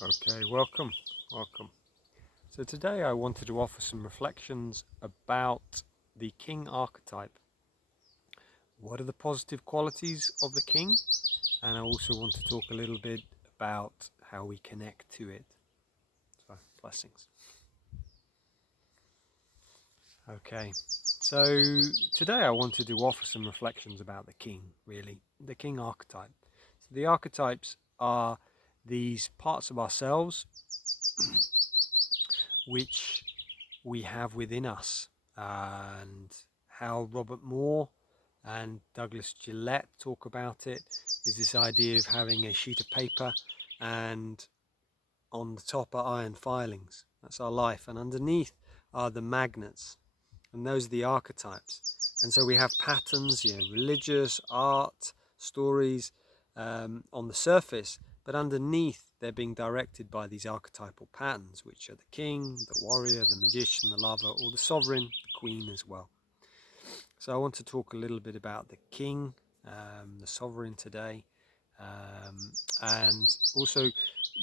Okay, welcome. So today I wanted to offer some reflections about the King archetype. What are the positive qualities of the King? And I also want to talk a little bit about how we connect to it. So, blessings. Okay, so today I wanted to offer some reflections about the King, really, the King archetype. So the archetypes are these parts of ourselves which we have within us, and how Robert Moore and Douglas Gillette talk about it is this idea of having a sheet of paper and on the top are iron filings. That's our life, and underneath are the magnets, and those are the archetypes. And so we have patterns, religious, art, stories on the surface, but underneath they're being directed by these archetypal patterns, which are the king, the warrior, the magician, the lover, or the sovereign, the queen as well. So I want to talk a little bit about the king, the sovereign today, and also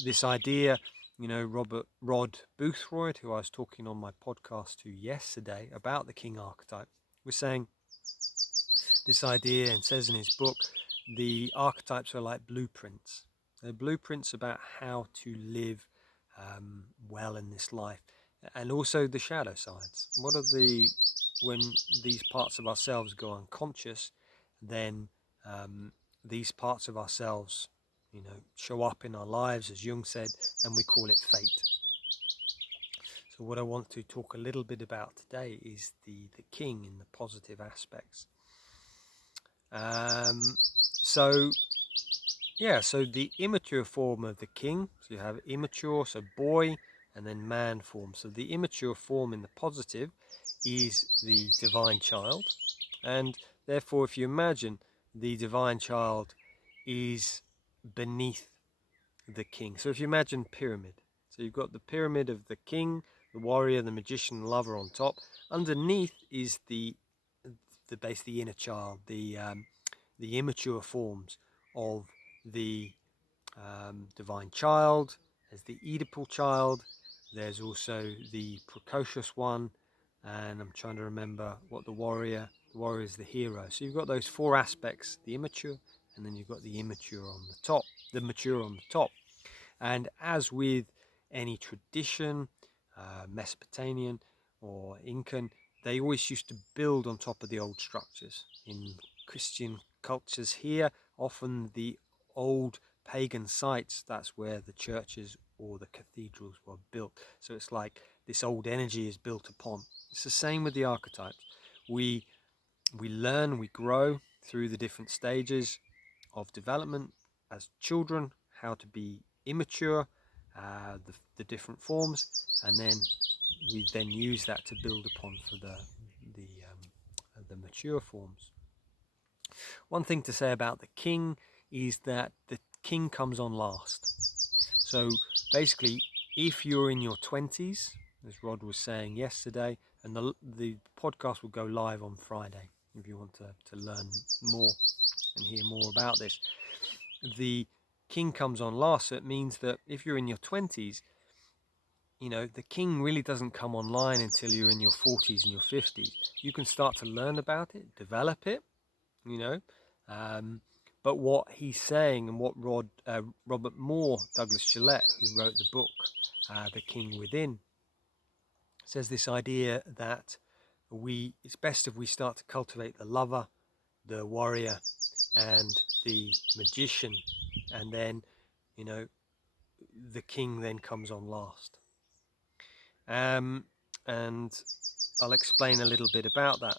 this idea, Rod Boothroyd, who I was talking on my podcast to yesterday about the king archetype, was saying this idea, and says in his book, the archetypes are like blueprints. They're blueprints about how to live well in this life, and also the shadow sides. When these parts of ourselves go unconscious, then these parts of ourselves, show up in our lives, as Jung said, and we call it fate. So what I want to talk a little bit about today is the king in the positive aspects. So the immature form of the king, so you have immature, so boy, and then man form. So the immature form in the positive is the divine child, and therefore if you imagine the divine child is beneath the king. So if you imagine pyramid, so you've got the pyramid of the king, the warrior, the magician, the lover on top. Underneath is the base, the inner child, the immature forms of the divine child. There's the Oedipal child. There's also the precocious one, and I'm trying to remember what the warrior. The warrior is the hero. So you've got those four aspects: the immature, and then you've got the immature on the top, the mature on the top. And as with any tradition, Mesopotamian or Incan, they always used to build on top of the old structures. In Christian cultures here, often the old pagan sites, that's where the churches or the cathedrals were built. So it's like this old energy is built upon. It's the same with the archetypes. We learn, we grow through the different stages of development as children, how to be immature, the different forms, and then we then use that to build upon for the mature forms. One thing to say about the king is that the king comes on last. So basically, if you're in your 20s, as Rod was saying yesterday, and the podcast will go live on Friday if you want to learn more and hear more about this. The king comes on last, so it means that if you're in your 20s, the king really doesn't come online until you're in your 40s and your 50s. You can start to learn about it, develop it, but what he's saying, and what Robert Moore, Douglas Gillette, who wrote the book, The King Within, says this idea that it's best if we start to cultivate the lover, the warrior, and the magician, and then, the king then comes on last. And I'll explain a little bit about that.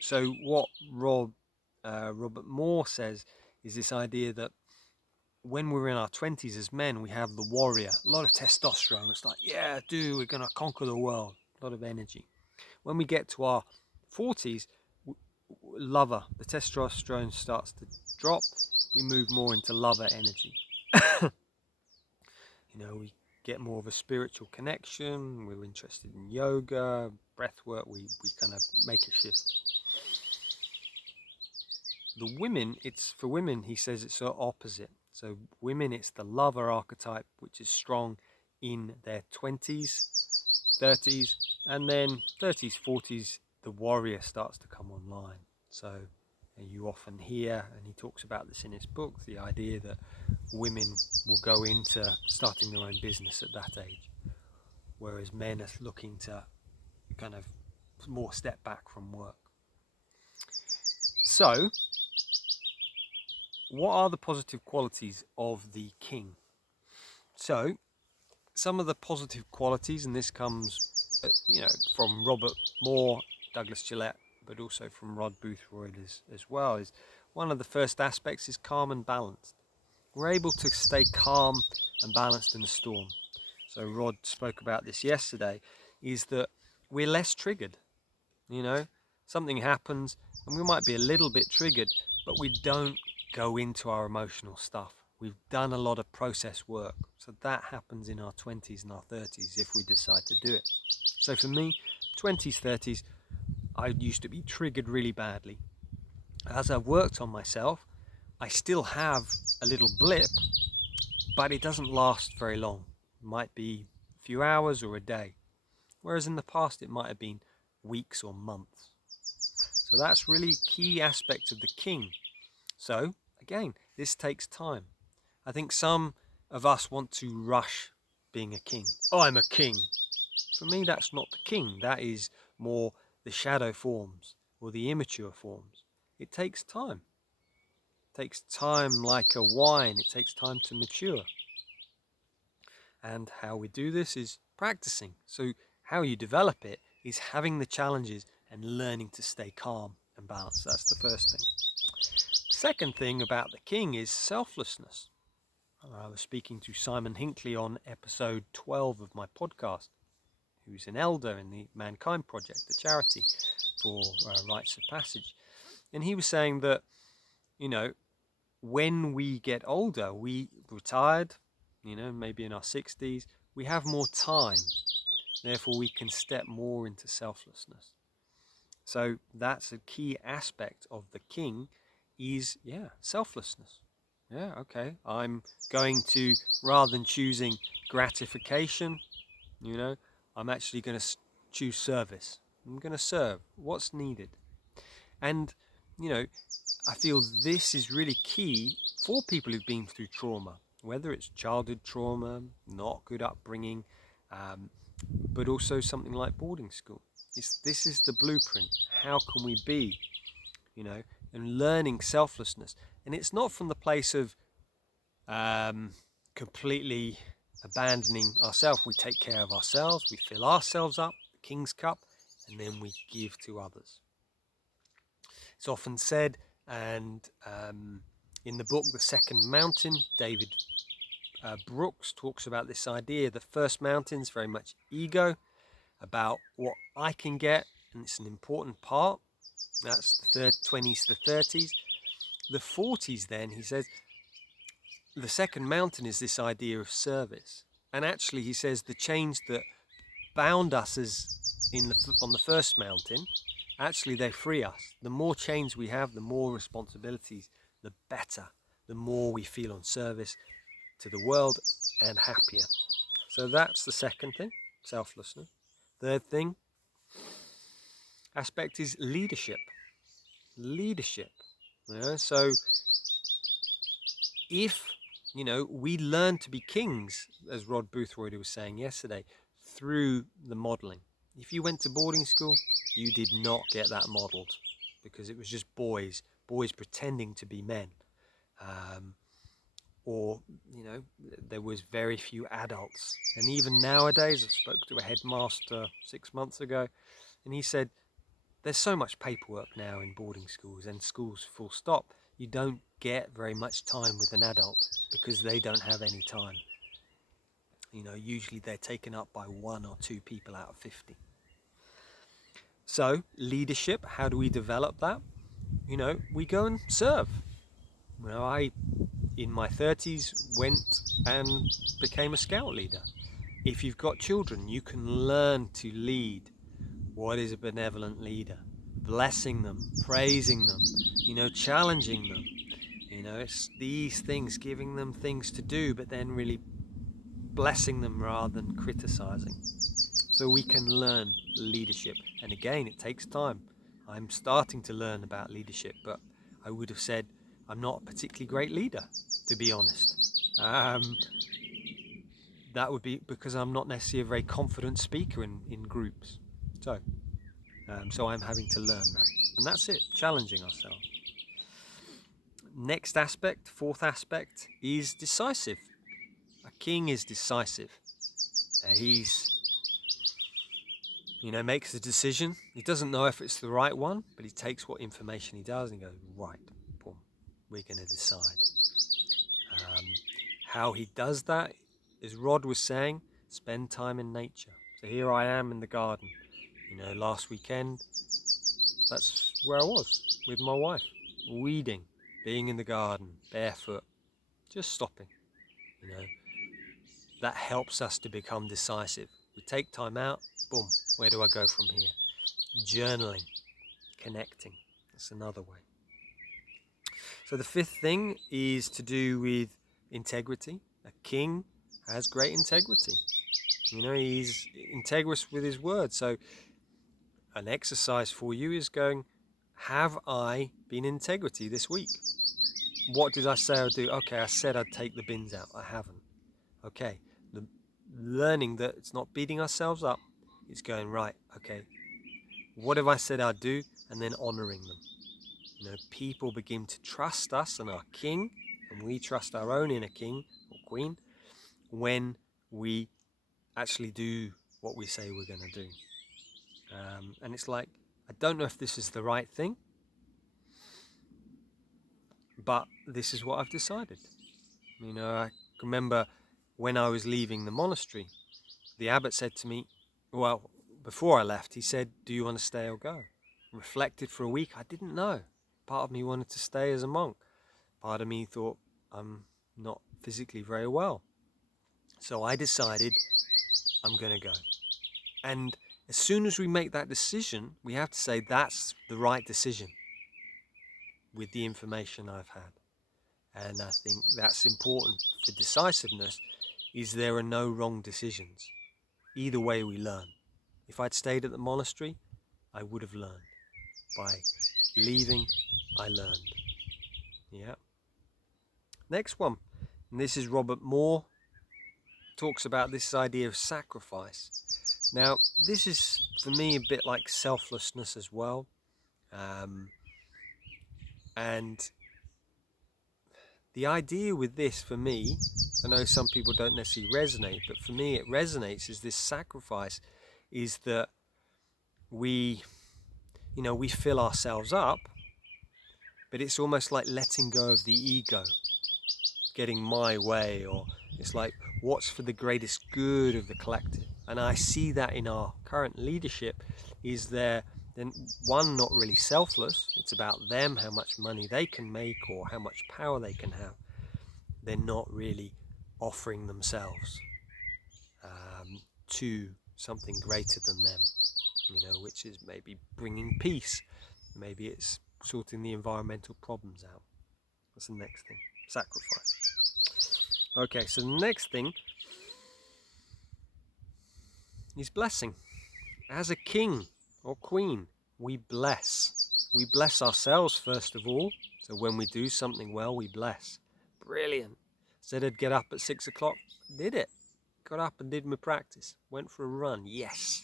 So what Robert Moore says is this idea that when we're in our 20s as men, we have the warrior, a lot of testosterone. It's like, yeah, dude, we're going to conquer the world, a lot of energy. When we get to our 40s, lover, the testosterone starts to drop. We move more into lover energy. We get more of a spiritual connection. We're interested in yoga, breath work. We kind of make a shift. The women, for women, he says it's the opposite. So women, it's the lover archetype, which is strong in their 20s, 30s, and then 30s, 40s, the warrior starts to come online. So you often hear, and he talks about this in his book, the idea that women will go into starting their own business at that age, whereas men are looking to kind of more step back from work. So, what are the positive qualities of the king? So, some of the positive qualities, and this comes, from Robert Moore, Douglas Gillette, but also from Rod Boothroyd as well, is one of the first aspects is calm and balanced. We're able to stay calm and balanced in the storm. So Rod spoke about this yesterday, is that we're less triggered. Something happens and we might be a little bit triggered, but we don't go into our emotional stuff. We've done a lot of process work. So that happens in our 20s and our 30s if we decide to do it. So for me, 20s, 30s, I used to be triggered really badly. As I've worked on myself, I still have a little blip, but it doesn't last very long. It might be a few hours or a day. Whereas in the past, it might have been weeks or months. So that's really a key aspect of the king. So again, this takes time. I think some of us want to rush being a king. Oh, I'm a king. For me, that's not the king. That is more the shadow forms or the immature forms. It takes time. It takes time like a wine. It takes time to mature. And how we do this is practicing. So how you develop it is having the challenges and learning to stay calm and balanced. That's the first thing. Second thing about the king is selflessness. I was speaking to Simon Hinckley on episode 12 of my podcast, who's an elder in the Mankind Project, the charity for rites of passage. And he was saying that, when we get older, we retired, maybe in our 60s, we have more time. Therefore, we can step more into selflessness. So that's a key aspect of the king is, selflessness. Yeah, okay. I'm going to, rather than choosing gratification, I'm actually going to choose service. I'm going to serve what's needed. And, I feel this is really key for people who've been through trauma, whether it's childhood trauma, not good upbringing, but also something like boarding school. This is the blueprint. How can we be, and learning selflessness. And it's not from the place of completely abandoning ourselves. We take care of ourselves, we fill ourselves up, the King's Cup, and then we give to others. It's often said, and in the book The Second Mountain, David Brooks talks about this idea. The first mountain is very much ego, about what I can get, and it's an important part. That's the 20s to 30s. The 40s then, he says, the second mountain is this idea of service. And actually, he says, the change that bound us as on the first mountain, actually they free us. The more change we have, the more responsibilities, the better, the more we feel on service to the world and happier. So that's the second thing, selflessness. Third thing, aspect is leadership. So if we learn to be kings, as Rod Boothroyd was saying yesterday, through the modelling. If you went to boarding school, you did not get that modelled, because it was just boys pretending to be men, or there was very few adults. And even nowadays, I spoke to a headmaster 6 months ago, and he said, there's so much paperwork now in boarding schools and schools full stop. You don't get very much time with an adult because they don't have any time. Usually they're taken up by 1 or 2 people out of 50. So leadership, how do we develop that? We go and serve. I, in my 30s, went and became a scout leader. If you've got children, you can learn to lead. What is a benevolent leader? Blessing them, praising them, challenging them, It's these things, giving them things to do, but then really blessing them rather than criticizing. So we can learn leadership. And again, it takes time. I'm starting to learn about leadership, but I would have said I'm not a particularly great leader, to be honest. That would be because I'm not necessarily a very confident speaker in groups. So I'm having to learn that. And that's it, challenging ourselves. Next aspect, fourth aspect, is decisive. A king is decisive. He's makes a decision. He doesn't know if it's the right one, but he takes what information he does and he goes, right, boom, we're going to decide. How he does that, as Rod was saying, spend time in nature. So here I am in the garden. Last weekend, that's where I was with my wife, weeding, being in the garden, barefoot, just stopping. That helps us to become decisive. We take time out, boom, where do I go from here? Journaling, connecting, that's another way. So the fifth thing is to do with integrity. A king has great integrity. He's integrous with his word. So an exercise for you is going, have I been integrity this week? What did I say I'd do? Okay, I said I'd take the bins out. I haven't. Okay, learning that it's not beating ourselves up. It's going, right, okay, what have I said I'd do? And then honoring them. People begin to trust us and our king, and we trust our own inner king or queen when we actually do what we say we're going to do. And it's like, I don't know if this is the right thing, but this is what I've decided. I remember when I was leaving the monastery, the abbot said to me, well, before I left, he said, do you want to stay or go? Reflected for a week. I didn't know. Part of me wanted to stay as a monk. Part of me thought I'm not physically very well. So I decided I'm going to go. And as soon as we make that decision, we have to say that's the right decision with the information I've had. And I think that's important for decisiveness, is there are no wrong decisions. Either way we learn. If I'd stayed at the monastery, I would have learned. By leaving, I learned. Yeah. Next one. And this is Robert Moore. Talks about this idea of sacrifice. Now, this is, for me, a bit like selflessness as well. And the idea with this, for me, I know some people don't necessarily resonate, but for me it resonates, is this sacrifice is that we fill ourselves up, but it's almost like letting go of the ego, getting my way, or it's like what's for the greatest good of the collective. And I see that in our current leadership is they're then one, not really selfless. It's about them, how much money they can make or how much power they can have. They're not really offering themselves to something greater than them, which is maybe bringing peace. Maybe it's sorting the environmental problems out. That's the next thing, sacrifice. Okay, so the next thing is blessing. As a king or queen, we bless. We bless ourselves first of all. So when we do something well, we bless. Brilliant. Said I'd get up at 6 o'clock, did it. Got up and did my practice. Went for a run, yes.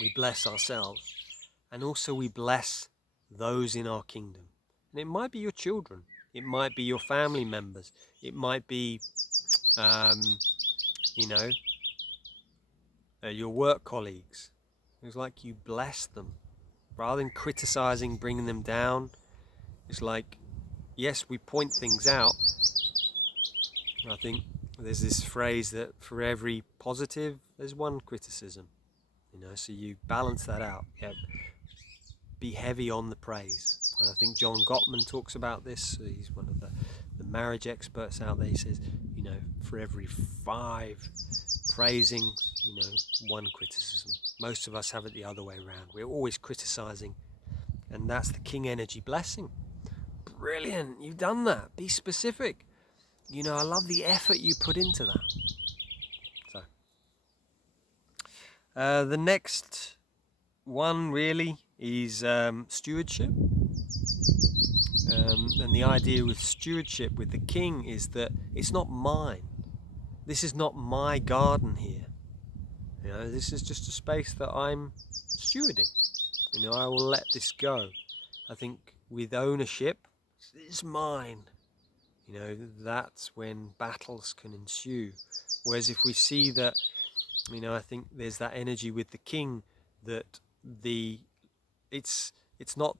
We bless ourselves. And also we bless those in our kingdom. And it might be your children. It might be your family members. It might be, your work colleagues. It's like you bless them. Rather than criticizing, bringing them down, it's like, yes, we point things out. I think there's this phrase that for every positive, there's one criticism. So you balance that out. Yeah. Be heavy on the praise. And I think John Gottman talks about this. He's one of the marriage experts out there. He says, for every 5 praising, one criticism. Most of us have it the other way around. We're always criticizing. And that's the king energy blessing. brilliant, you've done that. Be specific. I love the effort you put into that. So, the next one really is stewardship. And the idea with stewardship with the king is that it's not mine. This is not my garden here. This is just a space that I'm stewarding. I will let this go. I think with ownership, it's mine. That's when battles can ensue. Whereas if we see that, I think there's that energy with the king that it's not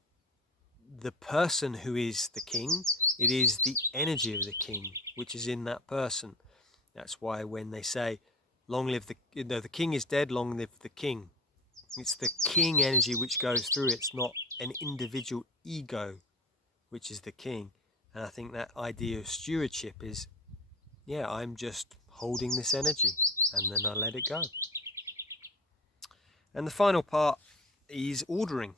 the person who is the king, it is the energy of the king which is in that person. That's why when they say, long live the king is dead, long live the king. It's the king energy which goes through. It's not an individual ego which is the king. And I think that idea of stewardship is, I'm just holding this energy and then I let it go. And the final part is ordering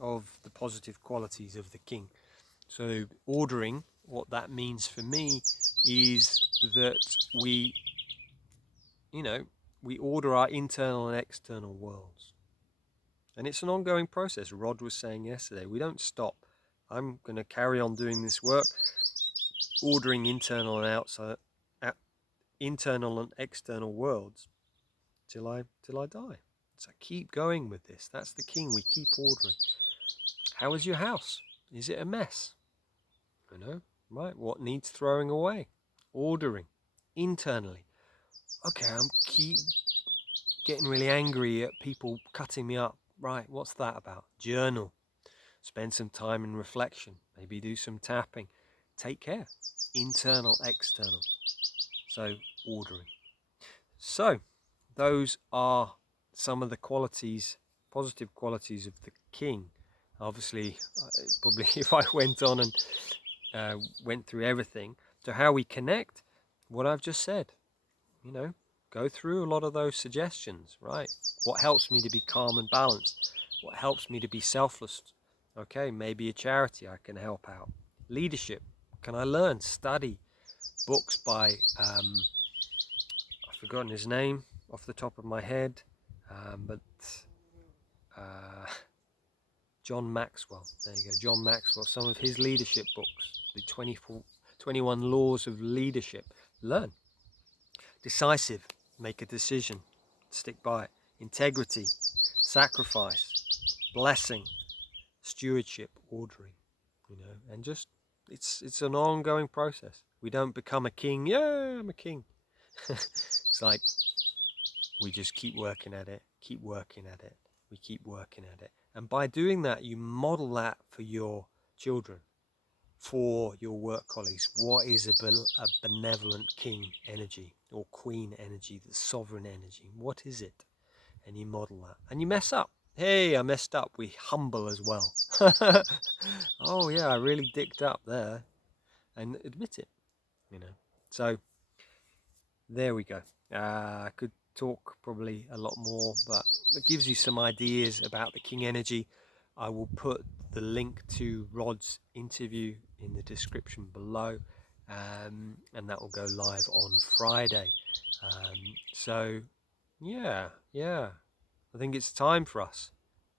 of the positive qualities of the king. So ordering, what that means for me is that we order our internal and external worlds. And it's an ongoing process. Rod was saying yesterday, we don't stop. I'm going to carry on doing this work, ordering internal and external worlds till I die. So keep going with this. That's the king. We keep ordering. How is your house? Is it a mess? Right? What needs throwing away? Ordering internally. Okay, I'm keep getting really angry at people cutting me up. Right, what's that about? Journal. Spend some time in reflection. Maybe do some tapping. Take care. Internal, external. So, ordering. So, those are some of the qualities, positive qualities of the king. Obviously, probably if I went on and went through everything, to how we connect, what I've just said, go through a lot of those suggestions, right? What helps me to be calm and balanced? What helps me to be selfless? Okay, maybe a charity I can help out. Leadership, can I learn, study books by, I've forgotten his name off the top of my head, but John Maxwell. There you go, John Maxwell. Some of his leadership books, the 21 Laws of Leadership. Learn. Decisive, make a decision, stick by it. Integrity, sacrifice, blessing, stewardship, ordering. And just it's an ongoing process. We don't become a king. Yeah, I'm a king. It's like we just keep working at it, keep working at it. We keep working at it. And by doing that, you model that for your children, for your work colleagues. What is a benevolent king energy or queen energy, the sovereign energy? What is it? And you model that. And you mess up. Hey, I messed up. We humble as well. Oh yeah, I really dicked up there. And admit it, So there we go. I could talk probably a lot more, but it gives you some ideas about the king energy. I will put the link to Rod's interview in the description below, and that will go live on Friday. So yeah, I think it's time for us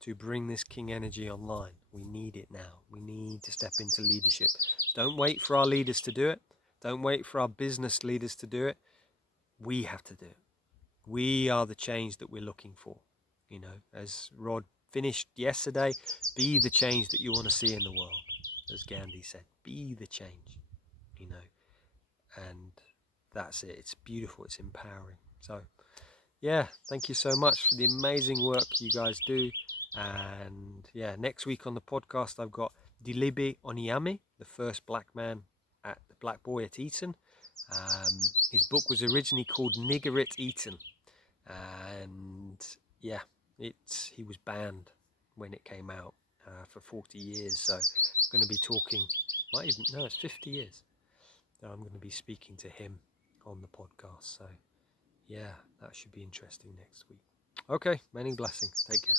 to bring this king energy online. We need it now. We need to step into leadership. Don't wait for our leaders to do it. Don't wait for our business leaders to do it. We have to do it. We are the change that we're looking for. As Rod finished yesterday, be the change that you want to see in the world. As Gandhi said, be the change, and that's it. It's beautiful. It's empowering. So, yeah, thank you so much for the amazing work you guys do. And yeah, next week on the podcast, I've got Dilibe Onyame, the first black boy at Eton. His book was originally called Nigger at Eton, and yeah, he was banned when it came out for 40 years. So I'm going to be talking, it's 50 years. I'm going to be speaking to him on the podcast. So yeah, that should be interesting next week. Okay, many blessings. Take care.